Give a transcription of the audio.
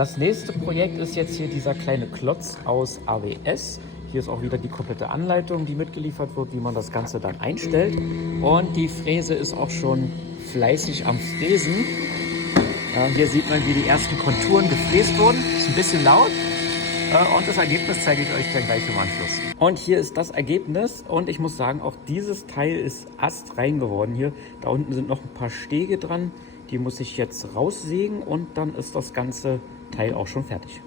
Das nächste Projekt ist jetzt hier dieser kleine Klotz aus ABS. Hier ist auch wieder die komplette Anleitung, die mitgeliefert wird, wie man das Ganze dann einstellt. Und die Fräse ist auch schon fleißig am Fräsen. Hier sieht man, wie die ersten Konturen gefräst wurden. Ist ein bisschen laut. Und das Ergebnis zeige ich euch dann gleich im Anschluss. Und hier ist das Ergebnis. Und ich muss sagen, auch dieses Teil ist astrein geworden hier. Da unten sind noch ein paar Stege dran. Die muss ich jetzt raussägen und dann ist das ganze Teil auch schon fertig.